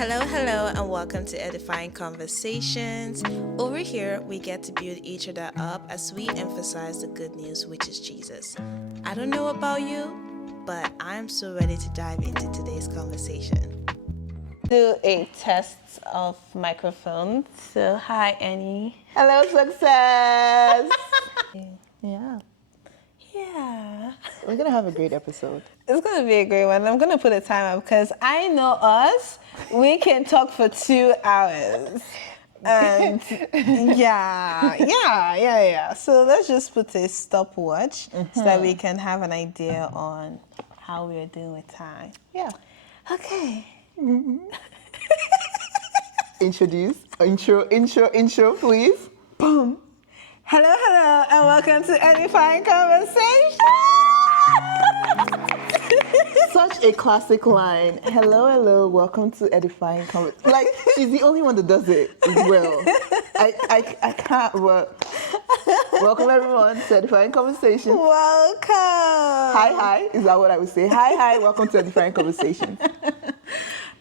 Hello, and welcome to Edifying Conversations. Over here, we get to build each other up as we emphasize the good news, which is Jesus. I don't know about you, but I'm so ready to dive into today's conversation. Do a test of microphones. So, hi, Annie. Hello, success! Yeah. We're gonna have a great episode. It's going to be a great one. I'm going to put a timer because I know us. We can talk for 2 hours. And yeah. So let's just put a stopwatch so that we can have an idea on how we're doing with time. Yeah. Okay. Intro, please. Boom. Hello, and welcome to Edifying Conversation. Such a classic line. Hello, welcome to Edifying Conversation. Like, she's the only one that does it well. I can't, but welcome everyone to Edifying Conversation. Welcome. Hi, is that what I would say? Hi, welcome to Edifying Conversation.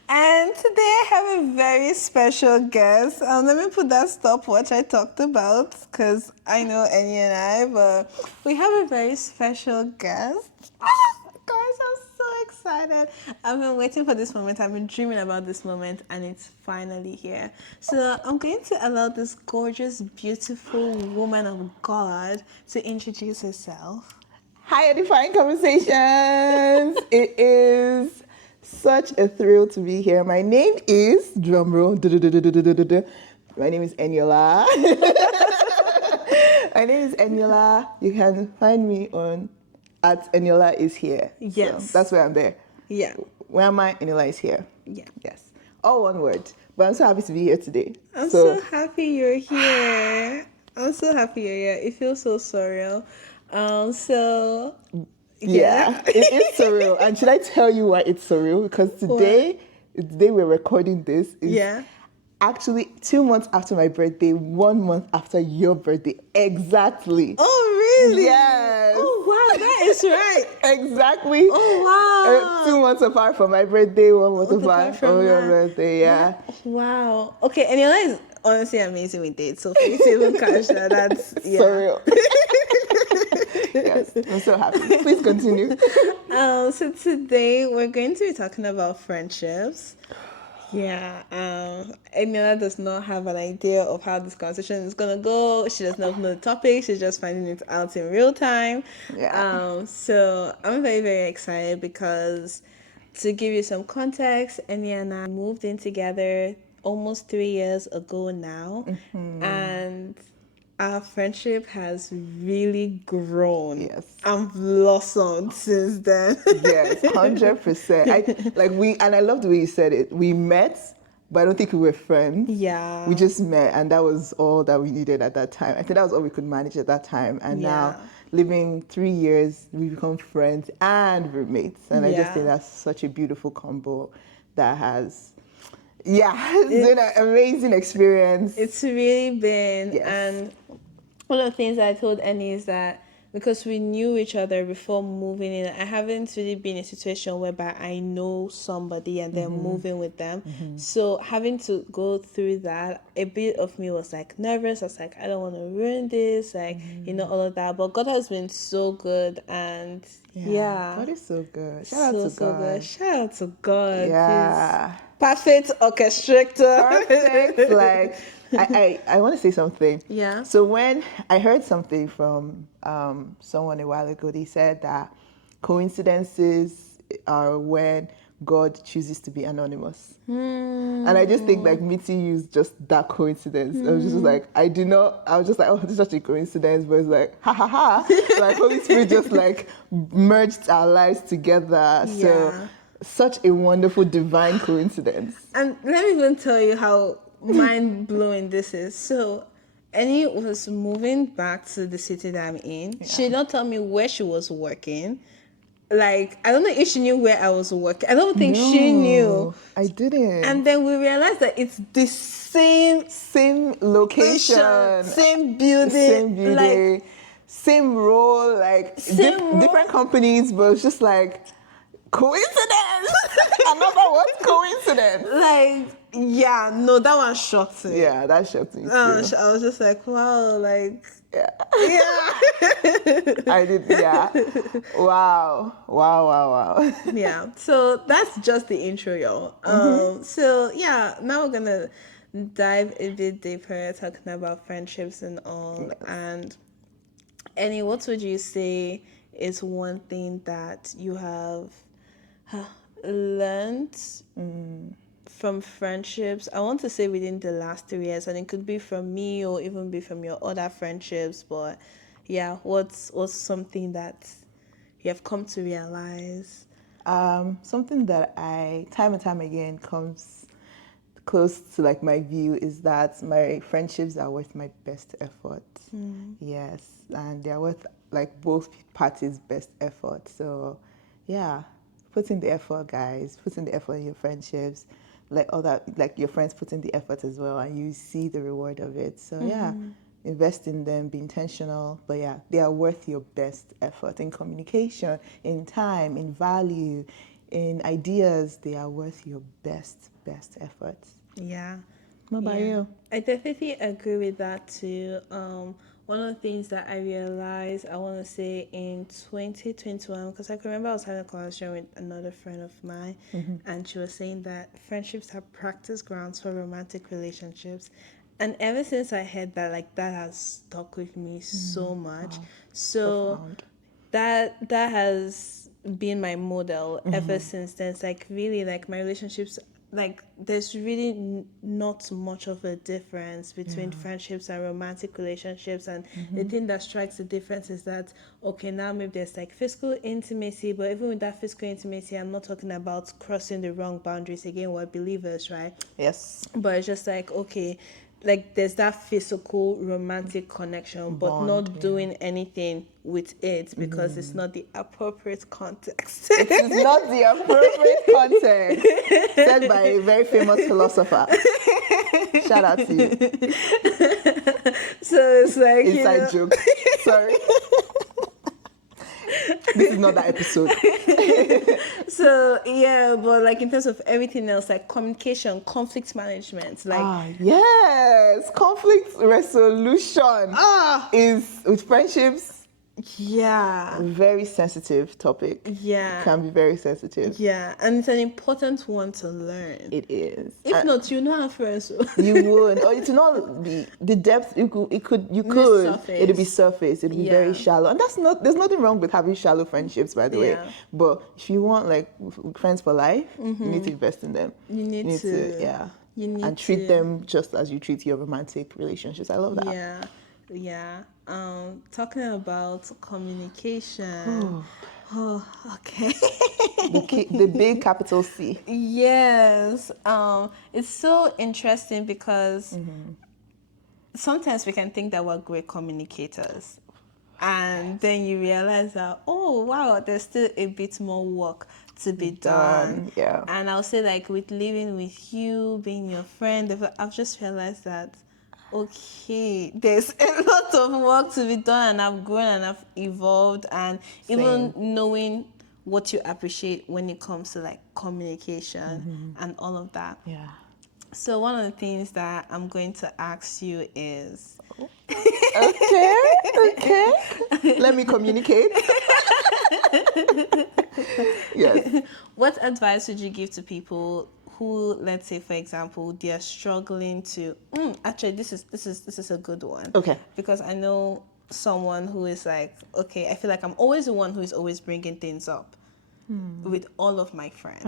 And today I have a very special guest. Let me put that stopwatch I talked about because I know Annie and I, but we have a very special guest. Guys, I'm so excited. I've been waiting for this moment. I've been dreaming about this moment, and it's finally here. So I'm going to allow this gorgeous, beautiful woman of God to introduce herself. Hi, Edifying Conversations. It is such a thrill to be here. My name is, drumroll, my name is Eniola. My name is Eniola. You can find me on at Eniola is here. Yes. So that's where I'm there. Yeah. Where am I? Eniola is here. Yeah. Yes. All one word. But I'm so happy to be here today. I'm so happy you're here. It feels so surreal. Yeah, it is surreal. And should I tell you why it's surreal? Because today we're recording this is actually 2 months after my birthday, 1 month after your birthday. Exactly. Oh, really? Yes. Oh, wow, that is right. Exactly. Oh, wow. 2 months apart from my birthday, 1 month apart from your birthday, yeah. Wow. Okay, Eniola is honestly amazing with dates, so for you to even catch that, that's, surreal. Yes, I'm so happy. Please continue. So today we're going to be talking about friendships. Yeah, Eniola does not have an idea of how this conversation is gonna go. She does not know the topic. She's just finding it out in real time. Yeah. So I'm very, very excited because to give you some context, Eniola and I moved in together almost 3 years ago now, and our friendship has really grown and blossomed since then. Yes, 100%. I love the way you said it. We met, but I don't think we were friends. Yeah. We just met, and that was all that we needed at that time. I think that was all we could manage at that time. And now, living 3 years, we become friends and roommates. And I just think that's such a beautiful combo that has... it's been an amazing experience. It's really been, and one of the things I told Annie is that because we knew each other before moving in, I haven't really been in a situation whereby I know somebody and then moving with them. So having to go through that, a bit of me was like nervous. I was like, I don't want to ruin this, all of that. But God has been so good, and God is so good. Shout out to God. Shout out to God. Yeah. Please. Perfect orchestrator. Perfect. I want to say something. Yeah. So when I heard something from someone a while ago, they said that coincidences are when God chooses to be anonymous. And I just think meeting you is just that coincidence. I was just like, I was just like, oh, this is such a coincidence, but it's like, ha ha ha. Holy Spirit just merged our lives together. Yeah. So such a wonderful divine coincidence. And let me even tell you how mind-blowing this is. So Annie was moving back to the city that I'm in. She did not tell me where she was working. I don't know if she knew where I was working. I don't think she knew. I didn't. And then we realized that it's the same location, same building, same role, different companies, but it's just Coincidence. Another what? Coincidence. Like, yeah, no, that one shocked me. Yeah, that shocked me too. I was just like, wow, like, Yeah. yeah. I did, yeah. Wow. Wow. Yeah, so that's just the intro, y'all. So yeah, now we're gonna dive a bit deeper, talking about friendships and all. Yes. And Annie, what would you say is one thing that you have learned from friendships? I want to say within the last 3 years, and it could be from me or even be from your other friendships. But yeah, what's something that you have come to realize? Something that I, time and time again, comes close to like my view is that my friendships are worth my best effort. Yes, and they're worth like both parties' best effort. So, yeah, put in the effort, guys. Put in the effort in your friendships. Like your friends put in the effort as well, and you see the reward of it. So yeah, invest in them, be intentional. But yeah, they are worth your best effort in communication, in time, in value, in ideas. They are worth your best efforts. Yeah. What about you? I definitely agree with that too. One of the things that I realized, I want to say in 2021, because I can remember I was having a conversation with another friend of mine, and she was saying that friendships are practice grounds for romantic relationships. And ever since I heard that, like, that has stuck with me so much. Wow. So Profound. that has been my model ever since then. It's like really like my relationships, like there's really not much of a difference between friendships and romantic relationships. And the thing that strikes the difference is that, okay, now maybe there's like physical intimacy, but even with that physical intimacy, I'm not talking about crossing the wrong boundaries. Again, we're believers, right? Yes. But it's just like, okay, like there's that physical romantic connection, but Bond, not yeah. doing anything with it because it's not the appropriate context. It is not the appropriate context said by a very famous philosopher. Shout out to you. So it's like, Inside joke. Sorry. This is not that episode. So yeah, but like in terms of everything else, like communication, conflict management, like Yes. Conflict resolution is with friendships yeah, very sensitive topic. yeah, It can be very sensitive. yeah, and it's an important one to learn. It is. If not, you know our friends. You would, or it's not the depth. You could. Surface. It'd be surface. It'd be very Yeah. shallow, and that's not. There's nothing wrong with having shallow friendships, by the way. Yeah. But if you want like friends for life, you need to invest in them. You need to. yeah, You need and treat to. them just as you treat your romantic relationships. I love that. Yeah. Talking about communication. Oh, okay. The big capital C. Yes. It's so interesting because sometimes we can think that we're great communicators. And then you realize that, oh, wow, there's still a bit more work to be done. Yeah. And I'll say, like, with living with you, being your friend, I've just realized that, okay, there's a lot of work to be done, and I've grown and I've evolved, and even knowing what you appreciate when it comes to, like, communication and all of that. Yeah. So one of the things that I'm going to ask you is... Okay. Let me communicate. Yes. What advice would you give to people who, let's say, for example, they are struggling to... actually, this is a good one. Okay. Because I know someone who is like, okay, I feel like I'm always the one who is always bringing things up with all of my friends.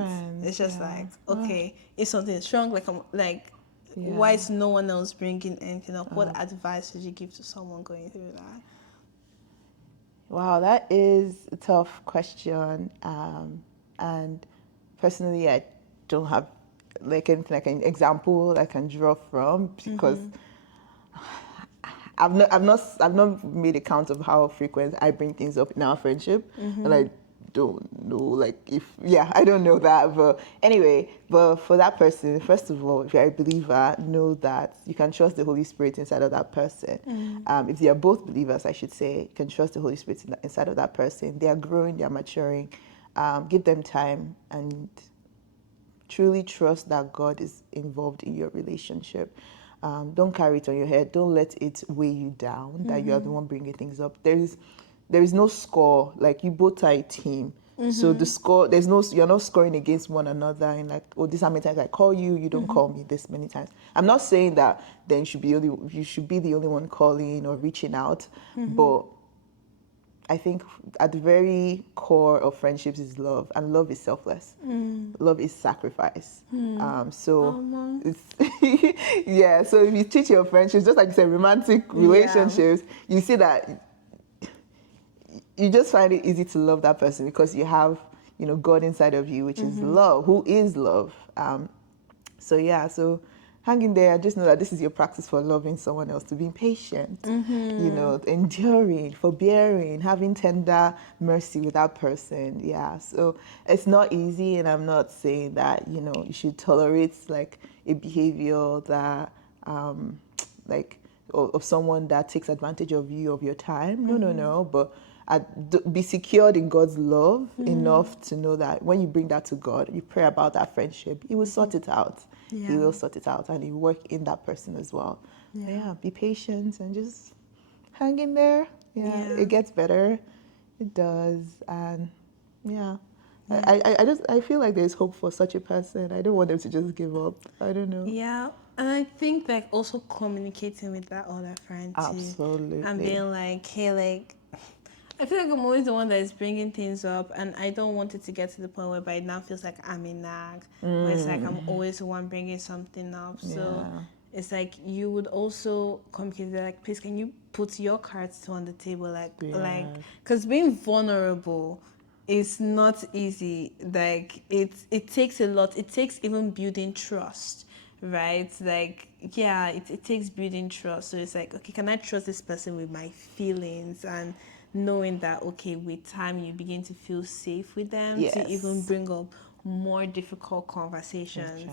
It's just like, okay, if something is wrong, like I'm like, why is no one else bringing anything up? What advice would you give to someone going through that? Wow, that is a tough question. And personally, I don't have like anything like an example I can draw from because I've not made a count of how frequent I bring things up in our friendship, and I don't know like I don't know that. But anyway, but for that person, first of all, if you're a believer, know that you can trust the Holy Spirit inside of that person. If they are both believers, I should say, you can trust the Holy Spirit inside of that person. They are growing, they are maturing, Give them time and truly trust that God is involved in your relationship. Don't carry it on your head. Don't let it weigh you down that you are the one bringing things up. There is no score. Like, you both are a team. So the score, you're not scoring against one another and like, oh, this how many times I call you, you don't call me this many times. I'm not saying that then you should be the only one calling or reaching out, but I think at the very core of friendships is love, and love is selfless. Love is sacrifice. So it's yeah. So if you treat your friendships just like you said, romantic relationships, you see that you just find it easy to love that person because you have, God inside of you, which is love, who is love. So hang in there. Just know that this is your practice for loving someone else, to be patient, enduring, forbearing, having tender mercy with that person. Yeah, so it's not easy, and I'm not saying that, you should tolerate like a behavior that, like, of someone that takes advantage of you, of your time. No, but be secured in God's love enough to know that when you bring that to God, you pray about that friendship, He will sort it out. He will sort it out, and He will work in that person as well. Yeah, be patient and just hang in there. It gets better. It does. And I feel like there's hope for such a person. I don't want them to just give up. I don't know. Yeah. And I think like also communicating with that other friend too. Absolutely. And being like, hey, like, I feel like I'm always the one that is bringing things up, and I don't want it to get to the point where it now feels like I'm a nag, where it's like I'm always the one bringing something up. So it's like you would also communicate like, please, can you put your cards on the table, like, because being vulnerable is not easy. Like it takes a lot. It takes even building trust. Right, like it takes building trust. So it's like, okay, can I trust this person with my feelings, and knowing that okay, with time you begin to feel safe with them to even bring up more difficult conversations.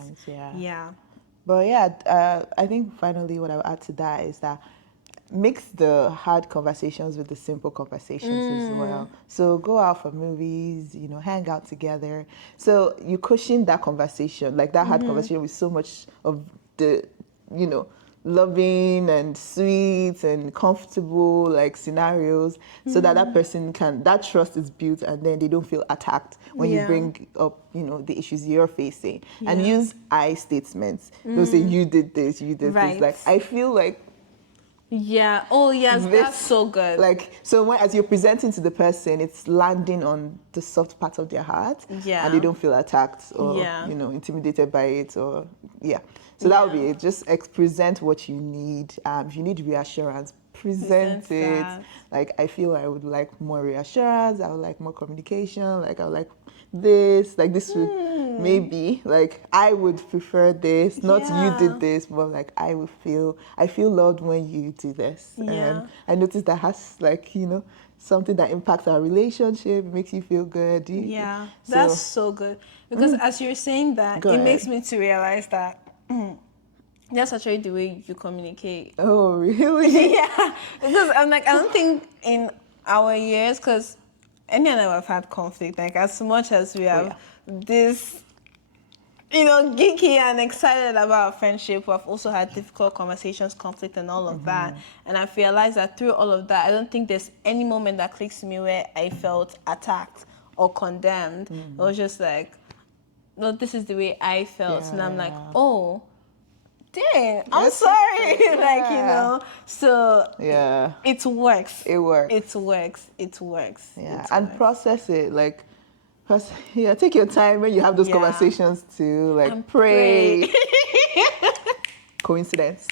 But I think finally what I'll add to that is that mix the hard conversations with the simple conversations as well. So go out for movies, hang out together. So you cushion that conversation, like that hard conversation, with so much of the, loving and sweet and comfortable like scenarios, so that person that trust is built, and then they don't feel attacked when you bring up, the issues you're facing. And use I statements. Don't say you did this, you did this. Like, I feel like that's so good. Like, so as you're presenting to the person, it's landing on the soft part of their heart, and they don't feel attacked or intimidated by it, or so that would be it. Just present what you need. If you need reassurance, present it. That. Like, I feel I would like more reassurance, I would like more communication, like I would like this, like this would maybe, like, I would prefer this, not you did this, but like I feel loved when you do this. And I noticed that has like, something that impacts our relationship, makes you feel good. That's so good. Because as you're saying that, makes me to realize that that's actually the way you communicate. Oh, really? Because I'm like, I don't think in our years, because Annie and I have had conflict, like as much as we have this, geeky and excited about our friendship, we've also had difficult conversations, conflict and all of that. And I've realized that through all of that, I don't think there's any moment that clicks to me where I felt attacked or condemned. It was just like, no, this is the way I felt. And I'm like, oh, dang, I'm sorry. So it works. It works. It works. And process it. Like, take your time when you have those conversations too. Like, and pray. Coincidence.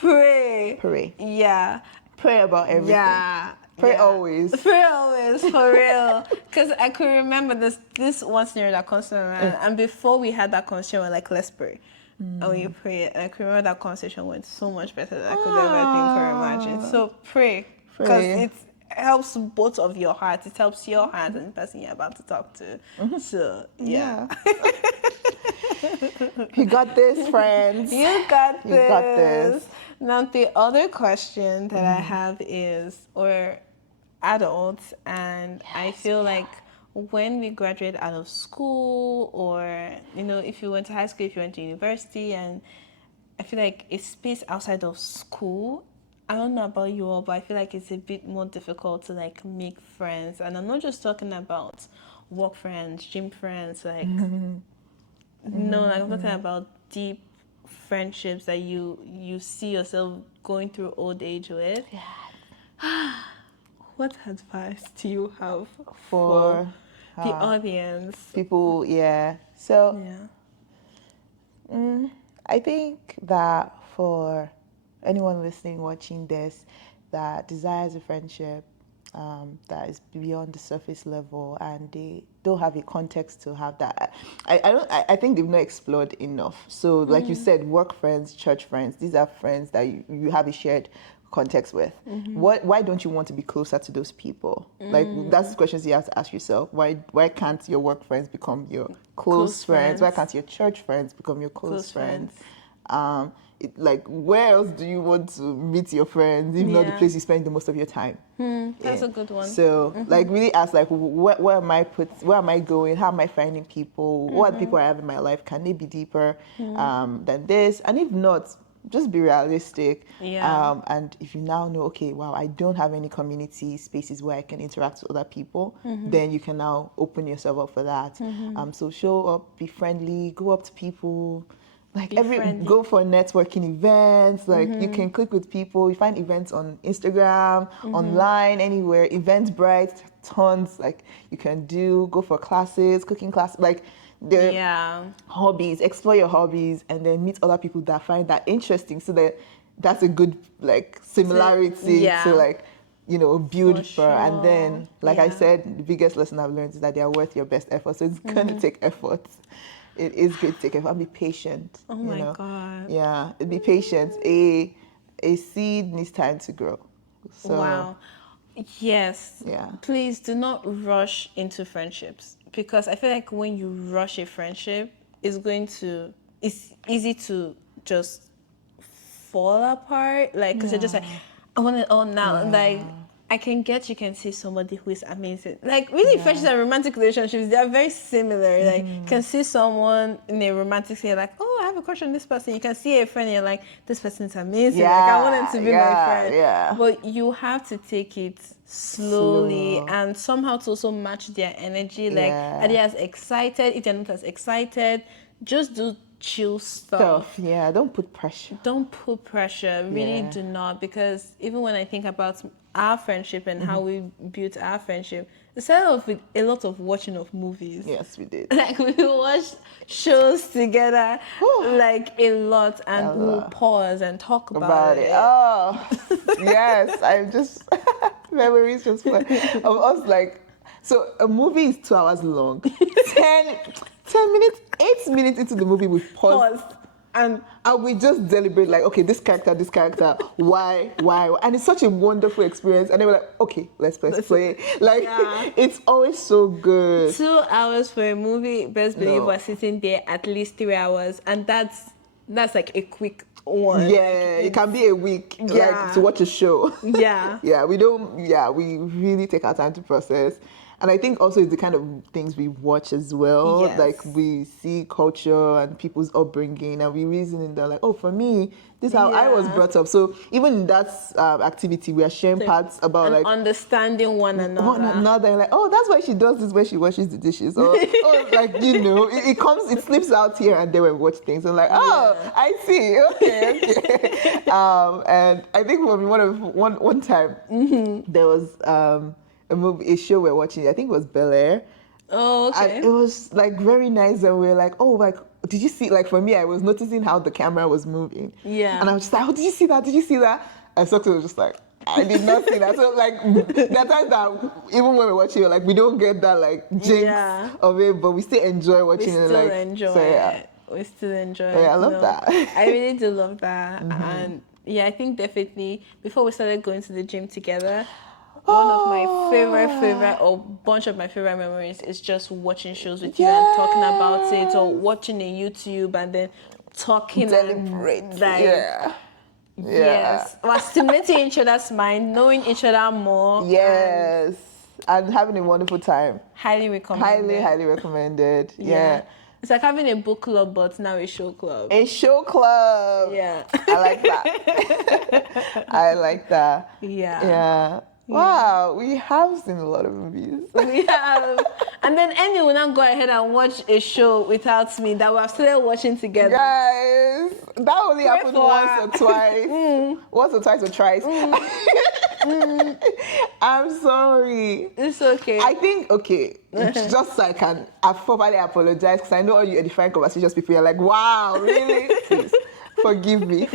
Pray. Yeah. Pray about everything. Pray always. Pray always, for real. Because I could remember this one scenario that comes to my mind. And before we had that conversation, we were like, let's pray. And we prayed. And I could remember that conversation went so much better than I could ever think or imagine. So pray. Because it helps both of your hearts. It helps your heart and the person you're about to talk to. So, You got this, friends. You got this. Now, the other question that I have is, or adults, and I Yes, feel we like when we graduate out of school, or if you went to high school, if you went to university, and I feel like a space outside of school, I don't know about you all, but I feel like it's a bit more difficult to like make friends. And I'm not just talking about work friends, gym friends, like no, like I'm talking about deep friendships that you see yourself going through old age with. What advice do you have for for the uh, audience? people. Yeah. So Yeah. I think that for anyone listening, watching this, that desires a friendship that is beyond the surface level, and they don't have a context to have that. I think they've not explored enough. So, like you said, work friends, church friends, these are friends that you have a shared context with. Why don't you want to be closer to those people? Like, that's the questions you have to ask yourself. Why can't your work friends become your close Close friends? Why friends. can't your church friends become your close Close friends? friends. Like, where else do you want to meet your friends if not the Yeah. place you spend the most of your time? That's Yeah. a good one. So, like, really ask, like, where am I where am I going? How am I finding people? What are the people I have in my life? Can they be deeper than this? And if not, just be realistic. Yeah. And if you now know, okay, wow, I don't have any community spaces where I can interact with other people, then you can now open yourself up for that. So show up, be friendly, go up to people. Like, Be friendly. go for networking events. Like, you can click with people. You find events on Instagram, online, anywhere. Eventbrite, tons. Like, you can go for classes, cooking classes. Like, the Yeah. hobbies, explore your hobbies, and then meet other people that find that interesting. So that's a good like similarity to Yeah. like For build for. And sure. then, like I Yeah. said, the biggest lesson I've learned is that they are worth your best effort. So it's gonna take effort. It is going to take effort. And be patient. Oh You my know, God. yeah, be patient. A seed needs time to grow. So Wow. Yes. yeah, Please do not rush into friendships, because I feel like when you rush a friendship, it's easy to just fall apart. Like, because you're just like, yeah, I want it all now. Like, yeah, I can get you can see somebody who is amazing. Like, really, friendships yeah. and romantic relationships, they are very similar. Like, you can see someone in a romantic scene, like, oh, I have a crush on this person. You can see a friend and you're like, this person is amazing. Like, I want them Yeah, to be my yeah, friend. yeah. But you have to take it slowly Slow. and somehow to also match their energy. Like, are they Yeah. as excited? If they're not as excited, just do chill Stuff. stuff. Yeah. Don't put pressure. Don't put pressure, really Yeah. do not, because even when I think about our friendship and how we built our friendship, it started off with a lot of watching of movies. Yes, we did. Like, we watch shows together, Whew. like a lot, and we'll Ella. pause and talk about About it. it. Oh, yes. I'm just memories just play of us like. So a movie is 2 hours long. 10 minutes, 8 minutes into the movie, we've paused. Pause. And And we just deliberate, like, okay, this character, why? And it's such a wonderful experience. And then we're like, okay, let's play. Like, yeah. it's always so good. 2 hours for a movie, best believe No. we're sitting there at least 3 hours, and that's like a quick one. Like, Yeah, it can be a week, like, yeah. to watch a show. Yeah. Yeah, we really take our time to process. And I think also it's the kind of things we watch as well. Yes. Like, we see culture and people's upbringing, and we reason in there, like, oh, for me, this is how I was Yeah. brought up. So even in that activity, we are sharing parts about, And like, understanding one another. one another, like, oh, that's why she does this when she washes the dishes, or oh, like, it slips out here and there when we watch things. I'm like, oh, Yeah. I see, okay. And I think for me, one time there was a show we were watching. I think it was Bel Air. Oh, okay. And it was like very nice, and we were like, oh, like, did you see? Like, for me, I was noticing how the camera was moving. Yeah. And I was just like, oh, did you see that? Did you see that? And Sokso was just like, I did not see that. So, like, there are times that even when we're watching it, like, we don't get that, like, jinx Yeah. of it, but we still enjoy We watching it. still Like, enjoy so, yeah. it. We still enjoy So, it. yeah, I love No, that. I really do love that. And yeah, I think definitely before we started going to the gym together, one of my favorite or bunch of my favorite memories is just watching shows with you and talking about it, or watching a YouTube and then talking Deliberate. and like Yeah. Yes. We're stimulating each other's mind, knowing each other more. Yes. And having a wonderful time. Highly recommended. Highly recommended. Yeah. It's like having a book club, but now a show club. A show club. Yeah. I like that. I like that. Yeah. Yeah. Wow, we have seen a lot of movies. We have. And then Annie will now go ahead and watch a show without me that we have started watching together. Guys, that only happened once her. or twice. Once or twice or thrice. I'm sorry. It's okay. I think, okay, just so I can formally apologize, because I know all you edifying conversations people are like, wow, really? Please, forgive me.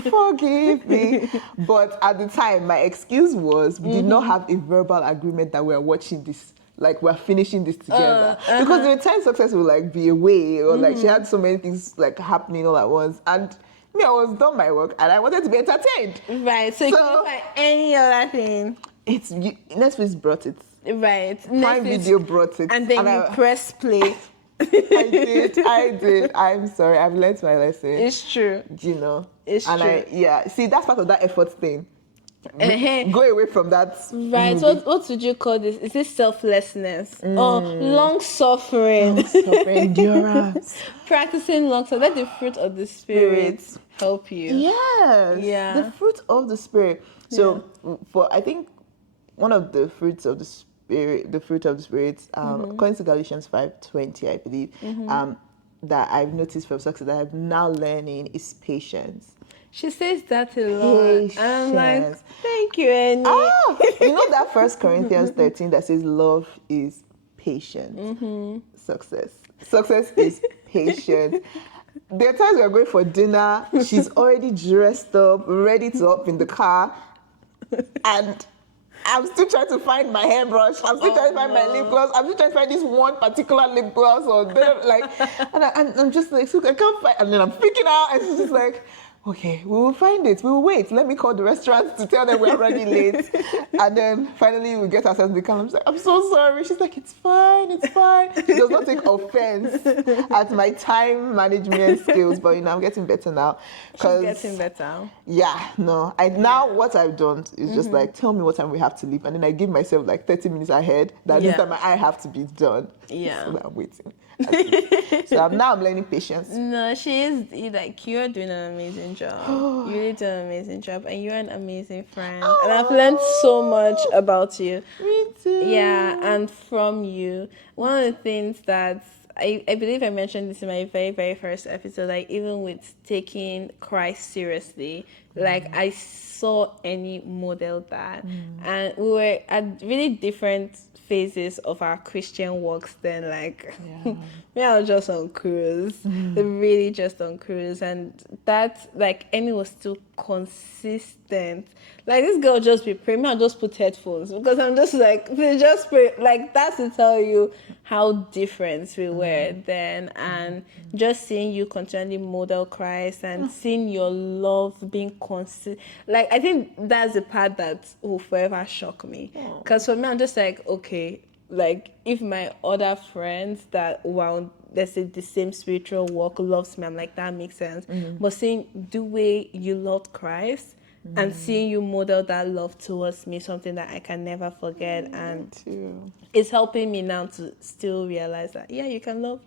But at the time, my excuse was we did not have a verbal agreement that we're watching this. Like, we're finishing this together. Because the time Success will, like, be away, or, like, she had so many things, like, happening all at once. And me, I was done my work, and I wanted to be entertained. Right, so you can't find any other thing. Netflix brought it. Right. Prime Video brought it. And then you press play. I did. I'm sorry. I've learned my lesson. It's true. You know. It's true. See, that's part of that effort thing. Go away from that. Right. Movie. What would you call this? Is this selflessness or long suffering? Endurance. Practicing long suffering. Let the fruit of the spirit help you. Yes. Yeah. The fruit of the spirit. So I think one of the fruits of the spirit, according to Galatians 5:20, I believe, that I've noticed from Success that I'm now learning is patience. She says that a lot. And I'm like, thank you, Annie. You know that 1 Corinthians 13 that says love is patient. Success is patient. There are times we're going for dinner, she's already dressed up, ready to hop in the car, and I'm still trying to find my hairbrush. I'm still trying to find my lip gloss. I'm still trying to find this one particular lip gloss, and I'm just like, so I can't find. And then I'm freaking out, and she's just like, okay, we will find it. We will wait. Let me call the restaurant to tell them we're already late. And then finally we get ourselves in the car. I'm like, I'm so sorry. She's like, it's fine. She does not take offense at my time management skills, but I'm getting better now. She's getting better. Yeah, no. Now what I've done is just like, tell me what time we have to leave. And then I give myself like 30 minutes ahead that this time I have to be done. Yeah. So that I'm waiting. So I'm learning patience. No, she is, like, you're doing an amazing job. You really do an amazing job, and you're an amazing friend. And I've learned so much about you. Me too. Yeah, and from you. One of the things that I believe I mentioned this in my very, very first episode, like, even with taking Christ seriously, like, I saw any model that. And we were at really different phases of our Christian walks then. Like, me, I was just on cruise, really just on cruise, and that, like, Emmy was still consistent. Like, this girl just be praying, I'll just put headphones, because I'm just like, please just pray. Like, that's to tell you how different we were then, and just seeing you continually model Christ and seeing your love being consistent. Like, I think that's the part that will forever shock me, because for me, I'm just like, okay, like, if my other friends that were, let's say, the same spiritual walk loves me, I'm like, that makes sense. But seeing the way you loved Christ and seeing you model that love towards me, something that I can never forget. And it's helping me now to still realize that, you can love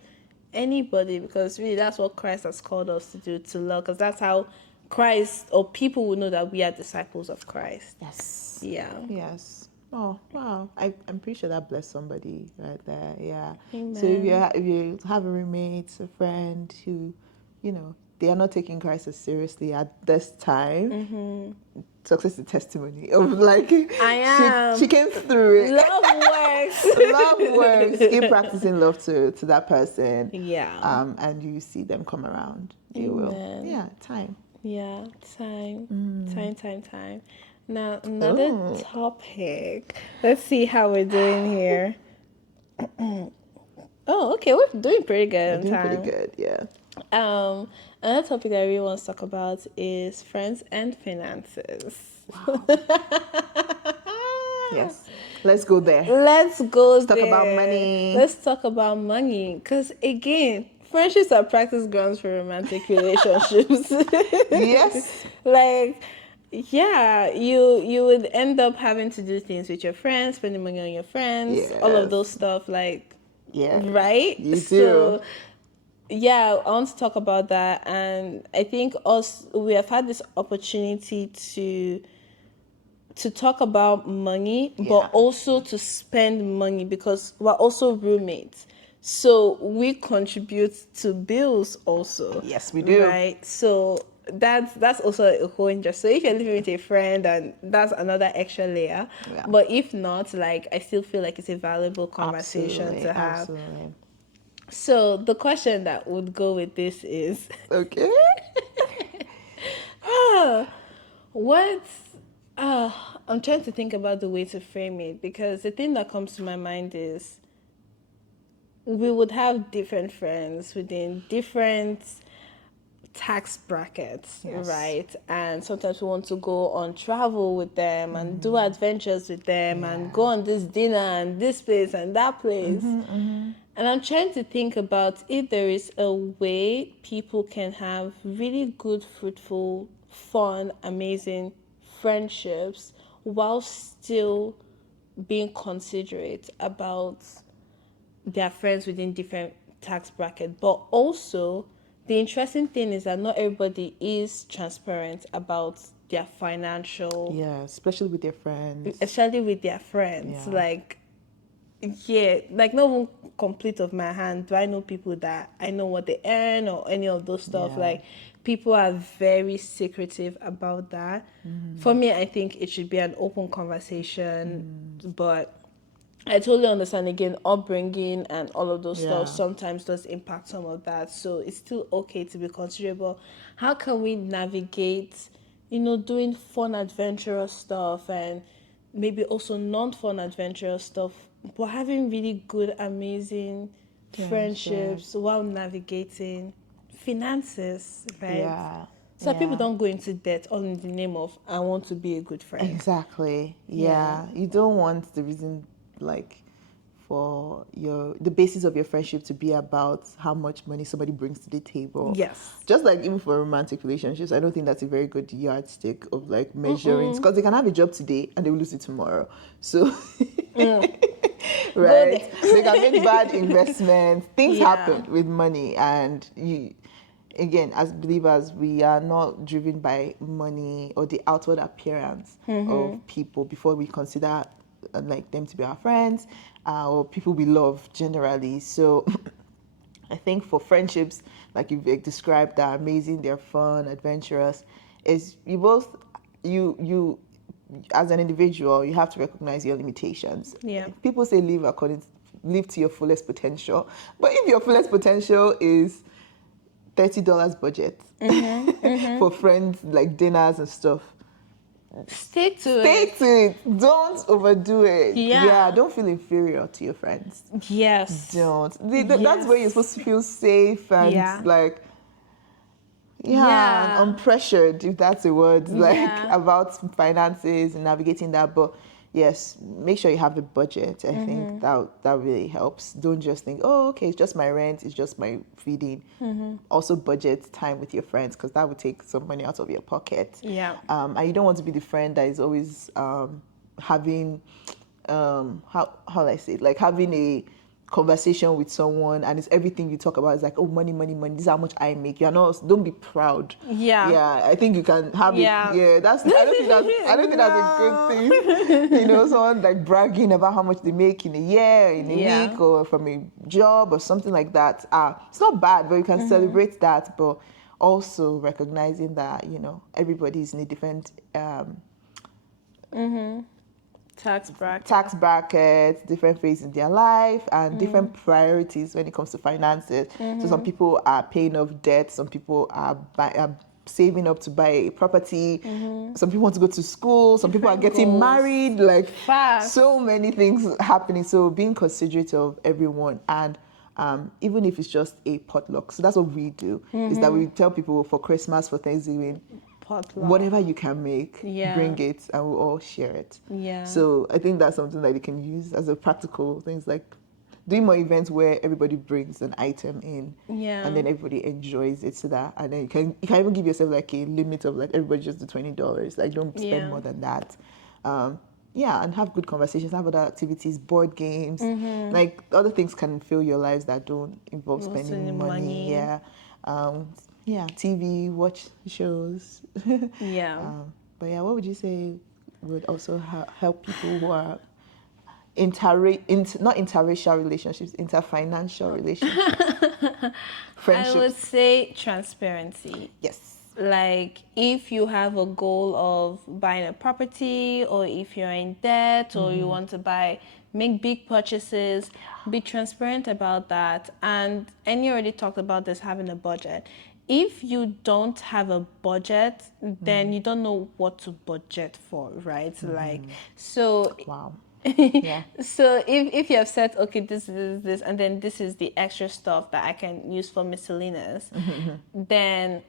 anybody, because really that's what Christ has called us to do, to love, because that's how Christ, or people will know that we are disciples of Christ. Yes. Yeah. Yes. Oh, wow. I'm pretty sure that blessed somebody right there. Yeah. Amen. So if you have a roommate, a friend who, they are not taking Christ as seriously at this time, Success is a testimony of, like, I am. She came through it. Love works. Love works. Keep practicing love to that person. Yeah. And you see them come around. Amen. You will. Yeah, time. Yeah, time. Now, another topic. Let's see how we're doing here. Oh, okay, we're doing pretty good. Pretty good, yeah. Another topic that I really want to talk about is friends and finances. Wow. Yes. Let's go there. Let's talk about money. Let's talk about money. Because, again, friendships are practice grounds for romantic relationships. Yes. Like, yeah, you would end up having to do things with your friends, spending money on your friends, all of those Yes. stuff, like, Yeah. right? You do. So yeah, I want to talk about that, and I think us we have had this opportunity to talk about money, but Yeah. also to spend money because we're also roommates. So we contribute to bills also, Yes, we do. right? So that's also a whole interest. So if you're living with a friend, and that's another extra layer. Yeah. But if not, like I still feel like it's a valuable conversation Absolutely. to have. Absolutely. So the question that would go with this is, Okay. what I'm trying to think about the way to frame it, because the thing that comes to my mind is we would have different friends within different tax brackets, Yes. right? And sometimes we want to go on travel with them and do adventures with them and go Yeah. on this dinner and this place and that place. And I'm trying to think about if there is a way people can have really good, fruitful, fun, amazing friendships while still being considerate about their friends within different tax brackets. But also, the interesting thing is that not everybody is transparent about their financial, Yeah, especially with your friends. especially with their friends. Yeah. Like, yeah, like no one complete of my hand. Do I know people that I know what they earn or any of those stuff? Yeah. Like, people are very secretive about that. For me, I think it should be an open conversation, but I totally understand again, upbringing and all of those stuff Yeah. sometimes does impact some of that. So it's still okay to be considerable. How can we navigate, doing fun, adventurous stuff and maybe also non fun, adventurous stuff, but having really good, amazing friendships Friendships. while navigating finances, right? Yeah. So that people Yeah. don't go into debt all in the name of, I want to be a good friend. Exactly. Yeah. Yeah. You don't want the reason like for the basis of your friendship to be about how much money somebody brings to the table. Yes. Just like even for romantic relationships, I don't think that's a very good yardstick of like measuring because they can have a job today and they will lose it tomorrow. So Go right, they can make bad there. investments. Things Yeah. happen with money, and you again, as believers, we are not driven by money or the outward appearance of people before we consider like them to be our friends or people we love generally. So I think for friendships, like you've described, they're amazing, they're fun, adventurous. Is you both you as an individual, you have to recognize your limitations. Yeah. People say live to your fullest potential, but if your fullest potential is $30 budget for friends like dinners and stuff. Stick to Stay it. to it. Don't overdo it. Yeah, Yeah. don't feel inferior to your friends. Yes. Don't. That's where you're supposed Yes. to feel safe and Yeah. like, yeah, Yeah. unpressured, if that's a word, like Yeah. about finances and navigating that. But yes, make sure you have a budget. I think that really helps. Don't just think, oh, okay, it's just my rent, it's just my feeding. Also, budget time with your friends because that would take some money out of your pocket. Yeah. And you don't want to be the friend that is always having how do I say it? Like having a conversation with someone and it's everything you talk about is like, oh, money, money, money, this is how much I make. You're not, don't be proud. Yeah. Yeah, I think you can have it. Yeah. Yeah, I don't think that's a good thing. Someone like bragging about how much they make in a year, in a Yeah. week, or from a job or something like that. It's not bad, but you can celebrate that, but also recognizing that, everybody is in a different tax brackets, different phases in their life, and different priorities when it comes to finances. So some people are paying off debt, some people are saving up to buy a property, some people want to go to school, some people are Different getting goals. married, like Fast. so many things happening. So being considerate of everyone and even if it's just a potluck. So that's what we do, is that we tell people for Christmas, for Thanksgiving, Potluck. whatever you can make, Yeah. bring it and we'll all share it. Yeah. So I think that's something that you can use as a practical things like doing more events where everybody brings an item in, Yeah. and then everybody enjoys it, so that, and then you can even give yourself like a limit of like everybody just do $20. Like don't spend Yeah. more than that. Yeah, and have good conversations, have other activities, board games, like other things can fill your lives that don't involve Also spending the money. Yeah, yeah, TV, watch shows. Yeah. But yeah, what would you say would also help people who are not interracial relationships, interfinancial relationships, I would friendships? say transparency. Yes. Like if you have a goal of buying a property, or if you're in debt, or you want to make big purchases, be transparent about that. And you already talked about this, having a budget. If you don't have a budget, then you don't know what to budget for, right? Like, so Wow. Yeah. so if you have said, okay, this, and then this is the extra stuff that I can use for miscellaneous, then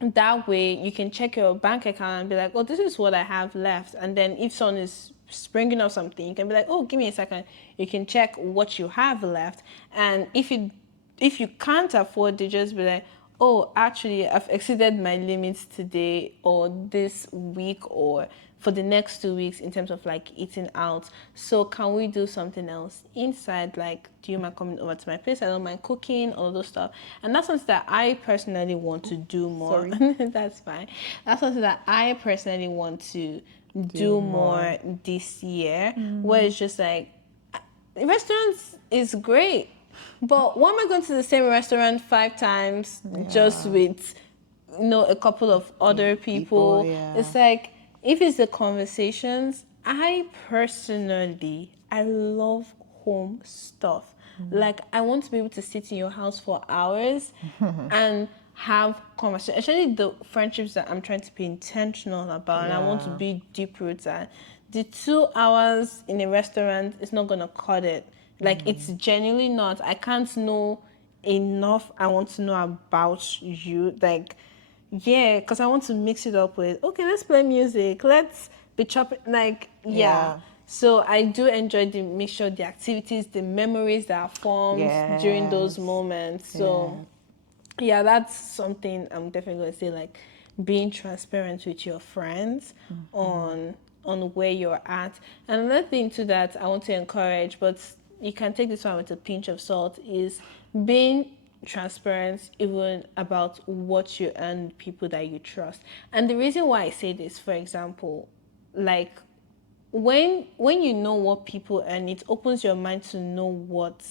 that way you can check your bank account and be like, oh, this is what I have left. And then if someone is springing up something, you can be like, oh, give me a second. You can check what you have left. And if you can't afford to, just be like, oh, actually, I've exceeded my limits today or this week or for the next 2 weeks in terms of like eating out. So can we do something else inside? Like, do you mind coming over to my place? I don't mind cooking, all of those stuff. And that's something that I personally want to do more. Sorry. That's fine. That's something that I personally want to Do do more more. this year, where it's just like, restaurants is great, but why am I going to the same restaurant 5 times just Yeah. with a couple of other People, people? yeah. It's like, if it's the conversations, I love home stuff. Like, I want to be able to sit in your house for hours and have conversation, especially the friendships that I'm trying to be intentional about, and I want to Yeah. be deep rooted. The 2 hours in a restaurant is not gonna cut it. Like, it's genuinely not. I can't know enough. I want to know about you. Like, yeah, because I want to mix it up with, okay, let's play music. Let's be chopping. Like, yeah. Yeah. So I do enjoy the mixture, the activities, the memories that are formed during those Yes. moments. So Yeah. yeah, that's something I'm definitely going to say, like being transparent with your friends on where you're at. And another thing to that I want to encourage, but you can take this one with a pinch of salt, is being transparent even about what you earn with people that you trust. And the reason why I say this, for example, like when you know what people earn, it opens your mind to know what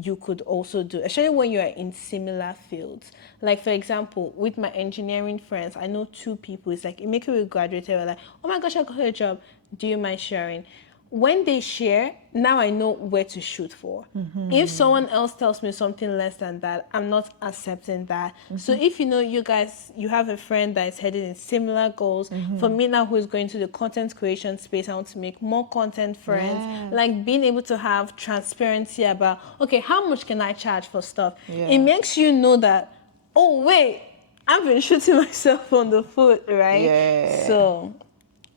you could also do, especially when you are in similar fields. Like, for example, with my engineering friends, I know 2 people. It's like, immediately we graduated, we're like, oh my gosh, I got a job. Do you mind sharing? When they share, now I know where to shoot for. If someone else tells me something less than that, I'm not accepting that. So if you have a friend that is headed in similar goals, for me now who is going to the content creation space, I want to make more content friends. Yeah. Like, being able to have transparency about, okay, how much can I charge for stuff? Yeah. It makes you know that, oh wait, I've been shooting myself on the foot, right? Yeah. So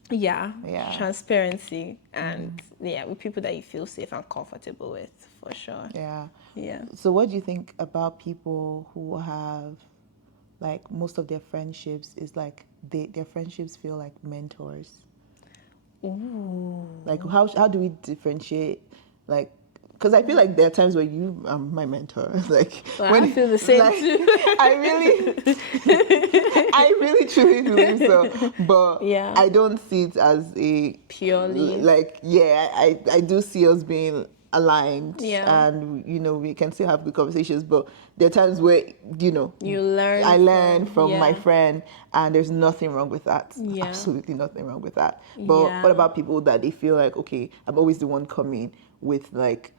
yeah, Yeah. transparency, and yeah, with people that you feel safe and comfortable with, for sure. Yeah. Yeah. So what do you think about people who have, like, most of their friendships is like their friendships feel like mentors? Ooh. Like, how do we differentiate, like, because I feel like there are times where you are my mentor. Like, Well, when I feel the same like, too. I really truly believe so. But Yeah. I don't see it as a Purely. like, yeah, I do see us being aligned, Yeah. and we can still have good conversations. But there are times where You learn I learn from my yeah. friend, and there's nothing wrong with that. Yeah. Absolutely nothing wrong with that. But Yeah. what about people that they feel like, okay, I'm always the one coming with like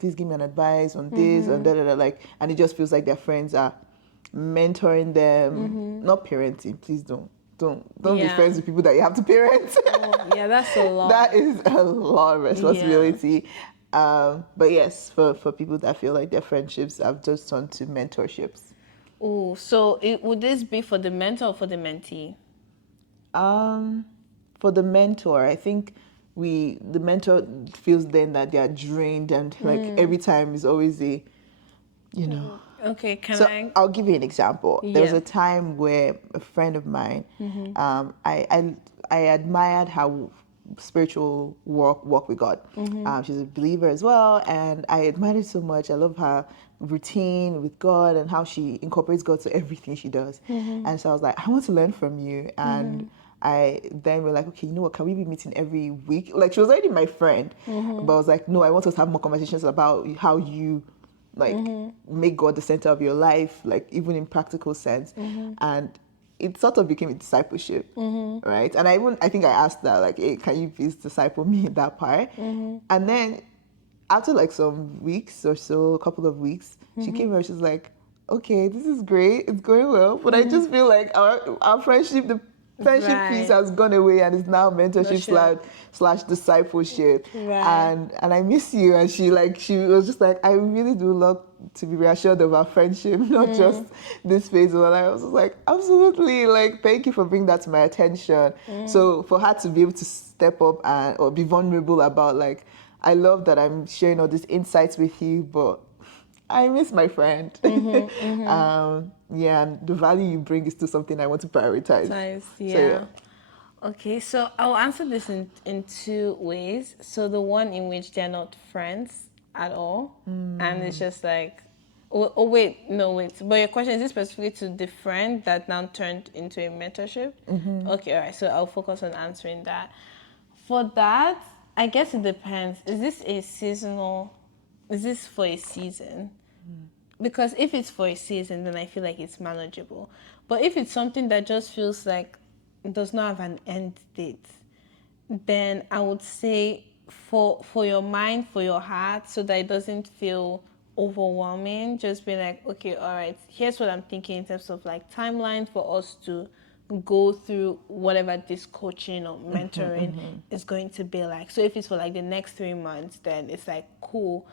please give me an advice on this and da da da, like, and it just feels like their friends are mentoring them, not parenting. Please don't be Yeah. friends with people that you have to parent. Oh, yeah, that's a lot. That is a lot of responsibility. But yes, for people that feel like their friendships have just turned to mentorships. Oh, so would this be for the mentor or for the mentee? For the mentor, I think the mentor feels then that they are drained, and like every time is always a, you know. Okay, can So I? I'll give you an example. There was Yeah. a time where a friend of mine, I admired how spiritual walk with God. She's a believer as well, and I admired it so much. I love her routine with God and how she incorporates God to everything she does. And so I was like, I want to learn from you. And I then we're like, okay, you know what? Can we be meeting every week? Like, she was already my friend, but I was like, no, I want us to have more conversations about how you like make God the center of your life, like even in practical sense. And it sort of became a discipleship, right? And I think I asked that, like, hey, can you please disciple me in that part? And then after like some weeks or so, a couple of weeks, she came over, she's like, okay, this is great, it's going well, but I just feel like our friendship, the friendship piece Right. has gone away, and it's now mentorship slash discipleship. Right. And I miss you. And she was just like, I really do love to be reassured of our friendship, not just this phase of our life. I was just like, absolutely, like, thank you for bringing that to my attention. So for her to be able to step up and or be vulnerable about, like, I love that I'm sharing all these insights with you, but I miss my friend. Yeah, and the value you bring is still something I want to prioritize. Nice. So yeah. Okay, so I'll answer this in two ways. So the one in which they're not friends at all, and it's just like, wait, no, wait. But your question is this specifically to the friend that now turned into a mentorship? Okay, all right. So I'll focus on answering that. For that, I guess it depends. Is this a seasonal? Is this for a season? Because if it's for a season, then I feel like it's manageable. But if it's something that just feels like it does not have an end date, then I would say for your mind, for your heart, so that it doesn't feel overwhelming, just be like, okay, all right, here's what I'm thinking in terms of like timeline for us to go through whatever this coaching or mentoring is going to be like. So if it's for like the next 3 months, then it's like cool.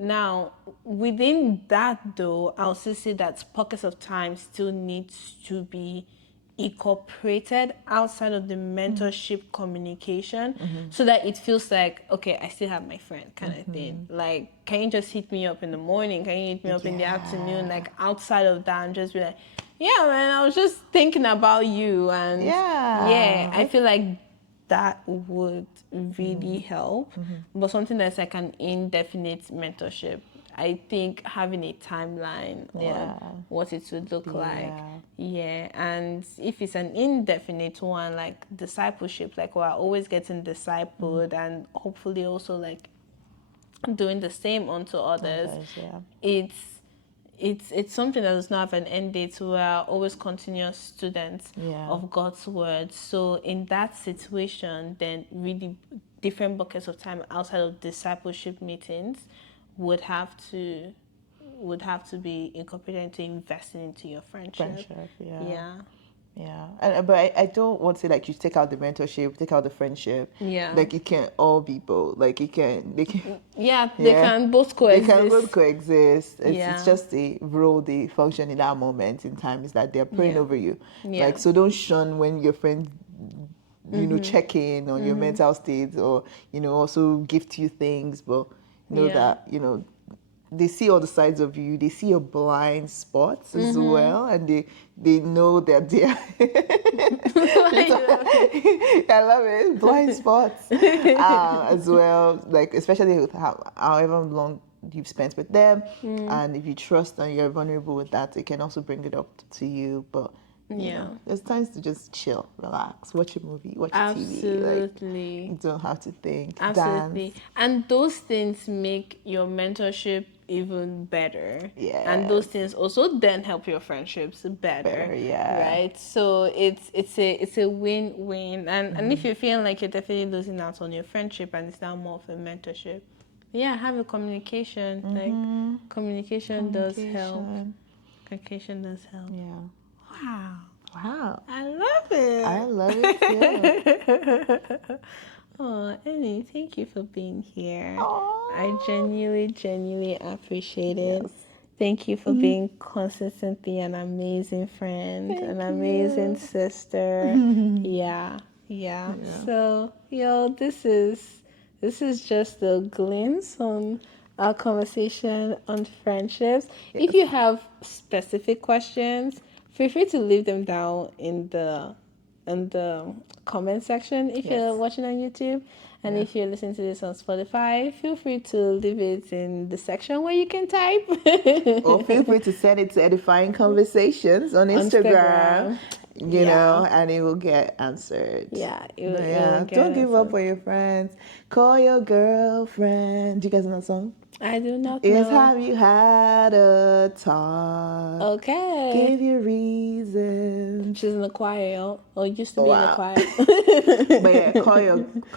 Now, within that though, I'll still say that pockets of time still needs to be incorporated outside of the mentorship communication, so that it feels like, okay, I still have my friend kind of thing. Like, can you just hit me up in the morning? Can you hit me up in the afternoon? Like, outside of that, and just be like, yeah, man, I was just thinking about you. And yeah, I feel like that would really help. But something that's like an indefinite mentorship, I think having a timeline on what it would look like. Yeah. And if it's an indefinite one, like discipleship, like we're always getting discipled and hopefully also like doing the same unto others, it's it's something that does not have an end date. We are always continuous students of God's word. So in that situation, then really different buckets of time outside of discipleship meetings would have to be incorporated into investing into your friendship. Yeah, but I don't want to say like you take out the mentorship, take out the friendship. Yeah. Like it can all be both. Like they can. Yeah, they can both They coexist. can both coexist. It's Yeah. just the role they function in that moment in time is that they're praying over you. Yeah. Like, so don't shun when your friends, check in on your mental state, or also gift you things, but know that they see all the sides of you. They see your blind spots as well, and they know that they are. I love it, blind spots as well. Like, especially with however long you've spent with them, and if you trust and you're vulnerable with that, they can also bring it up to you. But there's times to just chill, relax, watch a movie, watch a TV. Like, you don't have to think. Absolutely. Dance. And those things make your mentorship even better. Yes. And those things also then help your friendships better. Yeah. Right? So it's a win-win. And if you feel like you're definitely losing out on your friendship and it's now more of a mentorship, have a communication. Like communication does help. Communication does help. Yeah. Wow. I love it. I love it too. Oh, Annie, thank you for being here. Aww. I genuinely appreciate it. Yes. Thank you for being consistently an amazing friend, an amazing sister. Yeah. Yeah. Yeah. So, this is just a glimpse on our conversation on friendships. If Yes. you have specific questions, feel free to leave them down in the comment section if Yes. you're watching on YouTube. And Yeah. if you're listening to this on Spotify, feel free to leave it in the section where you can type. Or feel free to send it to Edifying Conversations on On Instagram, Instagram. Yeah. and it will get answered. Yeah, No, it will yeah. get Don't give up answered. on your friends. Call your girlfriend. Do you guys know that song? I do not Is know. have you had a talk? Okay. Give you reasons. She's in the choir, yo. Or used to be in the Wow. choir. But yeah, call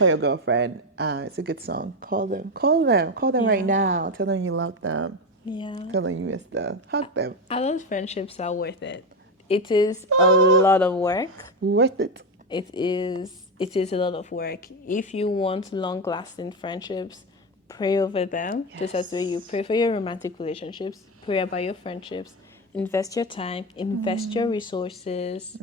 your girlfriend. It's a good song. Call them. Call them right Yeah. now. Tell them you love them. Yeah. Tell them you miss them. Hug them. Adult friendships are worth it. It is a lot of work. Worth it. It is a lot of work. If you want long lasting friendships, pray over them. Just as the way you pray for your romantic relationships, pray about your friendships. Invest your time, invest your resources,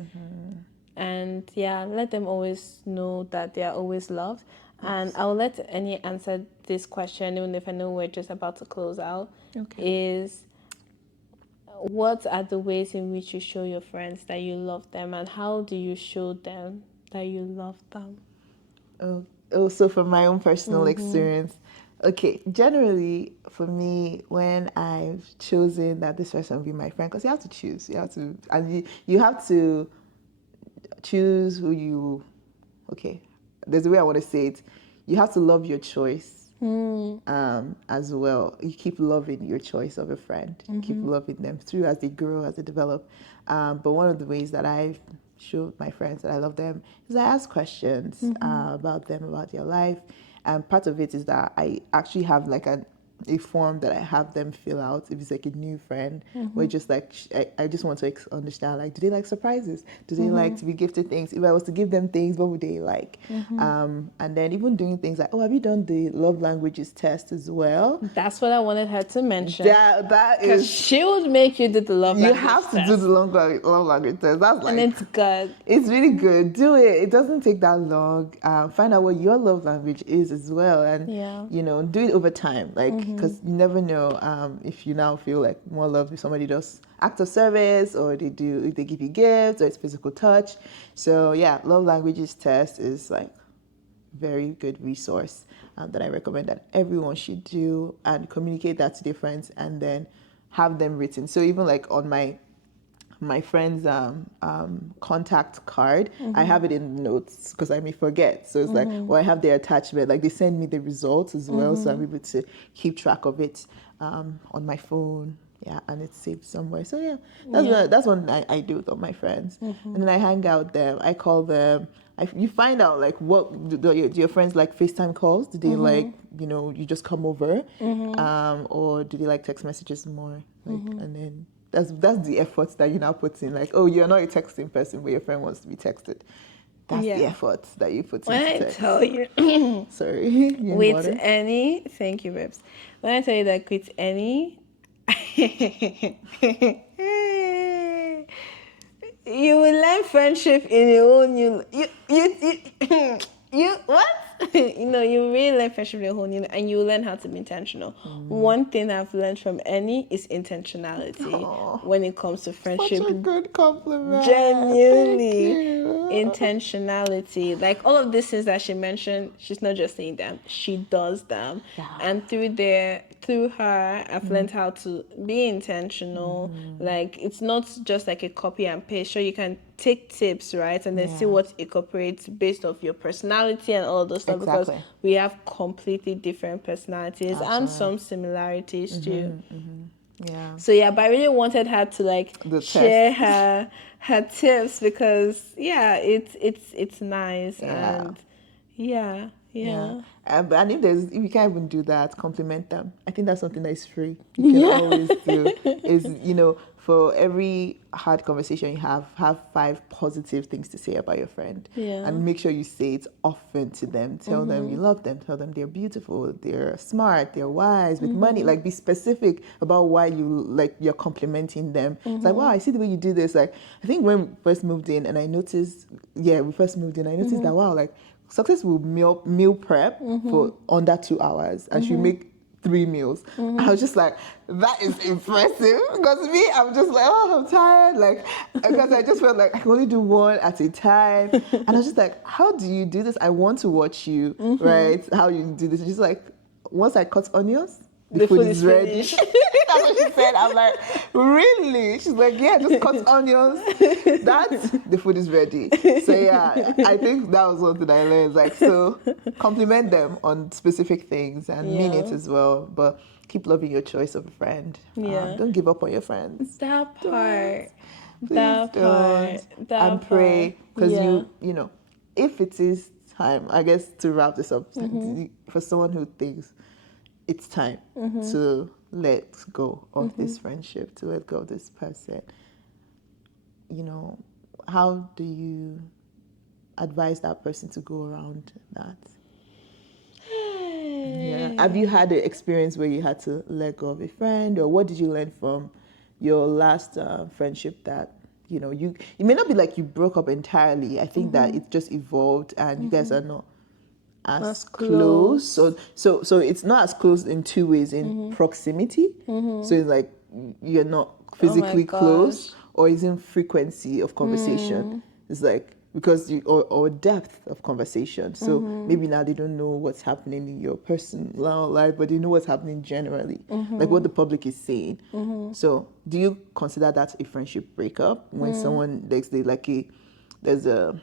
and yeah, let them always know that they are always loved. And I'll let any answer this question, even if I know we're just about to close out. Okay. Is what are the ways in which you show your friends that you love them, and how do you show them that you love them? Also from my own personal experience. Okay, generally for me, when I've chosen that this person will be my friend, because you have to choose, you have to choose who you. Okay, there's a way I want to say it. You have to love your choice. As well. You keep loving your choice of a friend. You keep loving them through as they grow, as they develop. But one of the ways that I've showed my friends that I love them is I ask questions about them, about their life. And part of it is that I actually have like a form that I have them fill out if it's like a new friend. Where just like I just want to understand, like, do they like surprises? Do they like to be gifted things? If I was to give them things, what would they like? And then even doing things like, oh, have you done the love languages test as well? That's what I wanted her to mention. That Because is, she would make you do the love you language have to test. do the love language test. That's like, And it's good. it's really good. Do it. It doesn't take that long. Find out what your love language is as well, and Yeah. do it over time. Like, because you never know if you now feel like more love if somebody does act of service, or if they give you gifts, or it's physical touch. So yeah, love languages test is like very good resource that I recommend that everyone should do, and communicate that to their friends, and then have them written. So even like on my friend's contact card, I have it in notes because I may forget. So it's like, or I have their attachment, like they send me the results as well, so I'm able to keep track of it on my phone. Yeah, and it's saved somewhere. So yeah, that's one I do with all my friends, and then I hang out with them. I call them. You find out like what do your friends like FaceTime calls? Do they like you just come over, or do they like text messages more? Like, and then that's the effort that you now put in. Like, oh, you're not a texting person, but your friend wants to be texted. That's the effort that you put When into I text. tell you, Sorry, you need with water? any, thank you, babes. When I tell you that with any, you will learn friendship in your own new. You what? You really learn friendship in your whole new, and you learn how to be intentional. One thing I've learned from Annie is intentionality Aw, when it comes to friendship. such a good compliment. Genuinely, Thank you. intentionality. Like all of these things that she mentioned, she's not just saying them; she does them. Yeah. And through her, I've learned how to be intentional. Like it's not just like a copy and paste. Sure, you can take tips, right, and then see Yeah. what incorporates based off your personality and all of those stuff. Because Exactly. we have completely different personalities and Absolutely. some similarities too. Yeah. So yeah, but I really wanted her to like The share test. her tips because yeah, it's nice Yeah. and yeah. And if you can't even do that, compliment them. I think that's something that is free. You can always do. Is for every hard conversation you have 5 positive things to say about your friend. Yeah. And make sure you say it often to them. Tell them you love them. Tell them they're beautiful, they're smart, they're wise, with money. Like, be specific about why you're complimenting them. It's like, wow, I see the way you do this. Like, I think when we first moved in, and I noticed, I noticed that, wow, like, Success will meal prep for under 2 hours, and she make 3 meals. I was just like, that is impressive. Because me, I'm just like, oh, I'm tired. Like, because I just felt like I can only do one at a time. And I was just like, how do you do this? I want to watch you, right? How you do this. It's just like, once I cut onions, the food is ready. That's what she said. I'm like, really? She's like, yeah, just cut onions. The food is ready. So yeah, I think that was one thing I learned. Like, so compliment them on specific things and mean it as well. But keep loving your choice of a friend. Yeah. Don't give up on your friends. That part. Please That don't. part. That And pray, part. because Yeah. you know, if it is time, I guess, to wrap this up, for someone who thinks it's time to let go of this friendship, to let go of this person, you know, how do you advise that person to go around that? Yeah. Have you had an experience where you had to let go of a friend, or what did you learn from your last friendship that, you know, you it may not be like you broke up entirely. I think that it just evolved, and you guys are not as close. So it's not as close in 2 ways: in proximity. So it's like you're not physically close, or is in frequency of conversation. It's like, because or depth of conversation. So maybe now they don't know what's happening in your personal life, but they know what's happening generally, like what the public is saying. So do you consider that a friendship breakup when someone there's a